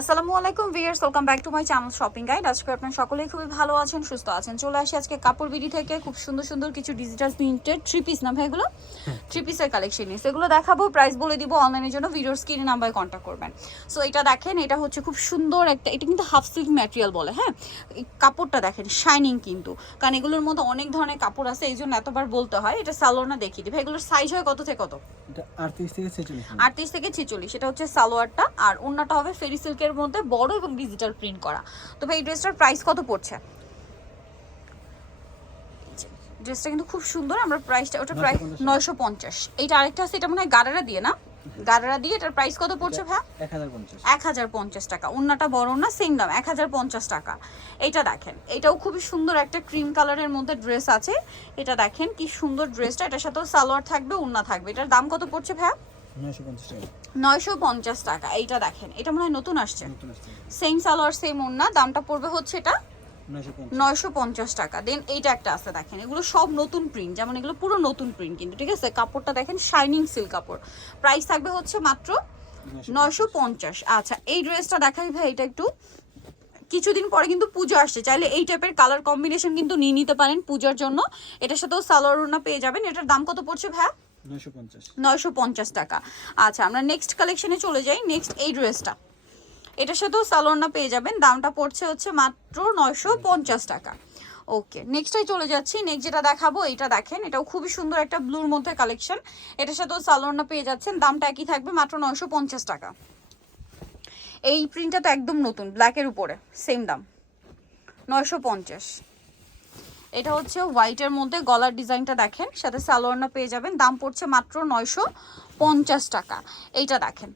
আসসালামু আলাইকুম viewers welcome back to my channel shopping guide. আজকে আপনারা সকলেই খুবই ভালো আছেন সুস্থ আছেন। চলে আসি আজকে কাপড় বিডি থেকে খুব সুন্দর সুন্দর কিছু ডিজিটাল প্রিন্টেড থ্রি পিস না ভাই এগুলো? থ্রি পিসের কালেকশন নিয়ে। সেগুলো দেখাবো প্রাইস বলে দিব অনলাইনের জন্য ভিডিওর স্ক্রিনে নাম্বারে কন্ট্যাক্ট করবেন। সো এটা দেখেন এটা হচ্ছে খুব সুন্দর একটা এটা কিন্তু হাফ সিল্ক ম্যাটেরিয়াল বলে হ্যাঁ? কাপড়টা দেখেন শাইনিং কিন্তু। কারণ এগুলোর মধ্যে অনেক ধরনের কাপড় আছে এই জন্য এতবার বলতে হয়। এটা সালোয়ারটা দেখিয়ে ভাই এগুলোর সাইজ হয় কত থেকে কত? আটত্রিশ থেকে ছেচল্লিশ আটত্রিশ থেকে ছেচল্লিশ এটা হচ্ছে সালোয়ারটা। আর অন্যটা হবে ফেরি সিল্কের মধ্যে বড় এবং ডিজিটাল প্রিন্ট করা। তো ভাই এই ড্রেসটার প্রাইস কত পড়ছে? ড্রেসটা কিন্তু খুব সুন্দর আমরা প্রাইসটা ওটা প্রাইস 950 নয়শো পঞ্চাশ। এইটা আরেকটা আছে এটা মনে হয় গাড়ারা দিয়ে না? গাড়ারা দিয়ে এটার প্রাইস কত পড়ছে ভাই? এক হাজার পঞ্চাশ। টাকা। অন্যটা বড় না সেম দাম এক হাজার পঞ্চাশ টাকা। এটা দেখেন এটাও খুবই সুন্দর একটা ক্রিম কালারের মধ্যে ড্রেস আছে। এটা দেখেন কি সুন্দর ড্রেসটা এটার সাথেও সালোয়ার থাকবে উন্না থাকবে। এটার দাম কত পড়ছে ভাই? নয়শো পঞ্চাশ টাকা। এইটা দেখেন এটা মনে হয় নতুন আসছে। সেম সালোয়ার সেম ওড়না দামটা পড়বে হচ্ছে এটা নয়শো পঞ্চাশ। টাকা। দেন এইটা একটা আছে দেখেন এগুলো সব নতুন প্রিন্ট যেমন এগুলো পুরো নতুন প্রিন্ট কিন্তু ঠিক আছে? কাপড়টা দেখেন শাইনিং সিল্ক কাপড়। প্রাইস থাকবে হচ্ছে মাত্র নয়শো পঞ্চাশ। আচ্ছা এই ড্রেসটা দেখাই ভাই এটা একটু। কিছুদিন পরে কিন্তু পুজো আসছে চাইলে এই টাইপের কালার কম্বিনেশন কিন্তু নিয়ে নিতে পারেন পূজার জন্য। এটার সাথেও সালোয়ার পেয়ে যাবেন। এটার দাম কত পড়ছে ভাই নয়শো পঞ্চাশ। টাকা। আচ্ছা আমরা নেক্সট কালেকশনে চলে যাই। নেক্সট এই ড্রেসটা এটার সাথেও সালোয়ারনা পেয়ে যাবেন। দামটা পড়ছে হচ্ছে মাত্র নয়শো পঞ্চাশ টাকা। ওকে নেক্সটটাই চলে যাচ্ছি। নেক্সট যেটা দেখাবো এটা দেখেন। এটাও খুবই সুন্দর একটা ব্লুর মধ্যে কালেকশন এটার সাথেও সালোয়ারনা পেয়ে যাচ্ছেন। দামটা একই থাকবে মাত্র নয়শো পঞ্চাশ টাকা। এই প্রিন্টটা তো একদম নতুন ব্ল্যাকের উপরে। সেম দাম। নয়শো পঞ্চাশ। এটা হচ্ছে হোয়াইটের মধ্যে, গলার ডিজাইনটা দেখেন, সাথে সালোয়ারনা পেয়ে যাবেন। দাম পড়ছে মাত্র নয়শো পঞ্চাশ টাকা। এইটা দেখেন,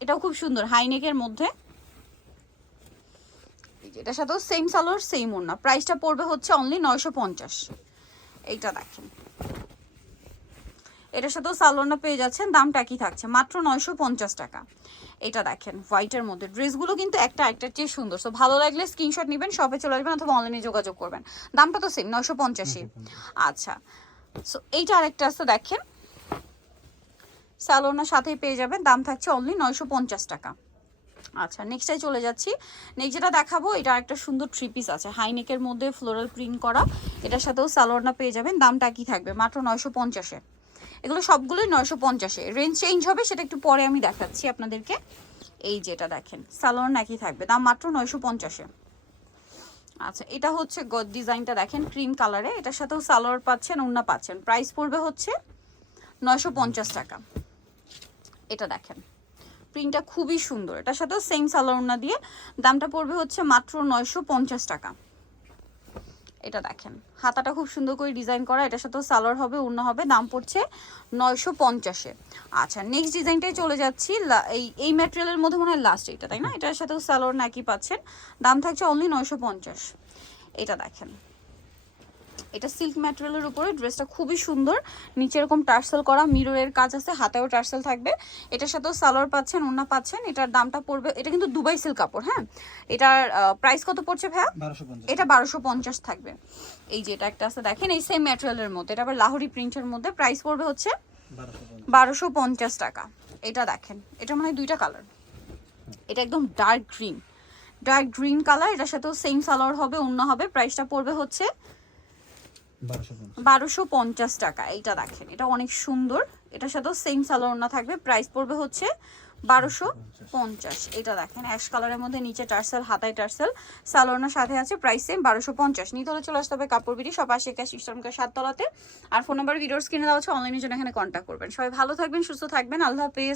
এটাও খুব সুন্দর হাইনেকের মধ্যে। এটার সাথেও সেম সালোয়ার সেম ওড়না। প্রাইসটা পড়বে হচ্ছে অনলি নয়শো পঞ্চাশ। এইটা দেখেন। এটার সাথেও সালোয়ারনা পেয়ে যাচ্ছেন, দামটা কি থাকছে। মাত্র নয়শো পঞ্চাশ টাকা। এটা দেখেন হোয়াইটের মধ্যে। ড্রেসগুলো কিন্তু একটা একটার চেয়ে সুন্দর। সো ভালো লাগলে স্ক্রিনশট নেবেন শপে চলে আসবেন অথবা অনলাইনে যোগাযোগ করবেন। দামটা তো সেম নয়শো পঞ্চাশই। আচ্ছা। সো এইটা আরেকটা আছে, দেখেন। স্যালোনার সাথেই পেয়ে যাবেন, দাম থাকছে অনলি নয়শো পঞ্চাশ টাকা। আচ্ছা নেক্সটটাই চলে যাচ্ছি। নেক্সট যেটা দেখাবো, এটা একটা সুন্দর থ্রি পিস আছে। হাইনেকের মধ্যে ফ্লোরাল প্রিন্ট করা। এটার সাথেও সালোয়ারনা পেয়ে যাবেন, দামটা কি থাকবে, মাত্র নয়শো পঞ্চাশে। এগুলো সবগুলোই নয়শো পঞ্চাশে। রেঞ্জ চেঞ্জ হবে, সেটা একটু পরে আমি দেখাচ্ছি আপনাদেরকে। এই যেটা দেখেন সালোয়ার একই থাকবে, দাম মাত্র নয়শো পঞ্চাশে। আচ্ছা এটা হচ্ছে গদ ডিজাইনটা দেখেন ক্রিম কালারে এটার সাথেও সালোয়ার পাচ্ছেন উন্না পাচ্ছেন। প্রাইস পড়বে হচ্ছে নয়শো পঞ্চাশ টাকা। এটা দেখেন প্রিন্টটা খুবই সুন্দর। এটার সাথেও সেম সালোয়ার উন্না দিয়ে। দামটা পড়বে হচ্ছে মাত্র নয়শো পঞ্চাশ টাকা। এটা দেখেন। হাতাটা খুব সুন্দর করে ডিজাইন করা এটার সাথেও সালোয়ার হবে অন্য হবে দাম পড়ছে নয়শো পঞ্চাশে। আচ্ছা নেক্সট ডিজাইনটাই চলে যাচ্ছি এই এই ম্যাটেরিয়ালের মধ্যে মনে হয় লাস্ট এটা তাই না? এটার সাথেও সালোয়ার নাকি পাচ্ছেন দাম থাকছে অনলি নয়শো পঞ্চাশ। এটা দেখেন। এটা সিল্ক ম্যাটেরিয়ালের উপরে ড্রেসটা খুবই সুন্দর। নিচে এরকম টার্সেল করা মিররের কাজ আছে হাতেও টার্সেল থাকবে। এটার সাথেও সালোয়ার পাচ্ছেন ওনা পাচ্ছেন এটার দামটা পড়বে এটা কিন্তু দুবাই সিল্ক কাপড় হ্যাঁ? এটার প্রাইস কত পড়ছে ভাইয়া? এটা বারোশো পঞ্চাশ থাকবে। এই যে এটা একটা আছে দেখেন এই সেম ম্যাটেরিয়ালের মধ্যে এটা আবার লাহোরি প্রিন্টের মধ্যে প্রাইস পড়বে হচ্ছে বারোশো পঞ্চাশ। বারোশো পঞ্চাশ টাকা। এটা দেখেন এটা মানে দুইটা কালার এটা একদম dark green dark green colour এটার সাথেও সেম সালোয়ার হবে অন্য হবে প্রাইসটা পড়বে হচ্ছে বারোশো পঞ্চাশ। টাকা, এইটা দেখেন, এটা অনেক সুন্দর। এটার সাথেও সেম সালোয়ার না থাকবে প্রাইস পড়বে হচ্ছে বারোশো পঞ্চাশ। এটা দেখেন অ্যাশ কালারের মধ্যে নিচে টার্সেল, হাতায় টার্সেল। সালোয়ারনার সাথে আছে প্রাইস সেম বারোশো পঞ্চাশ। হলে চলে আসতে হবে কাপড় বিড়ি, সব আসে ক্যাশ ইস্টার্নকার সাততলাতে। আর ফোন নাম্বার ভিডিওর স্ক্রিনে দেওয়া আছে অনলাইনের জন্য এখানে কন্ট্যাক্ট করবেন। সবাই ভালো থাকবেন, সুস্থ থাকবেন, আল্লাহ হাফেজ।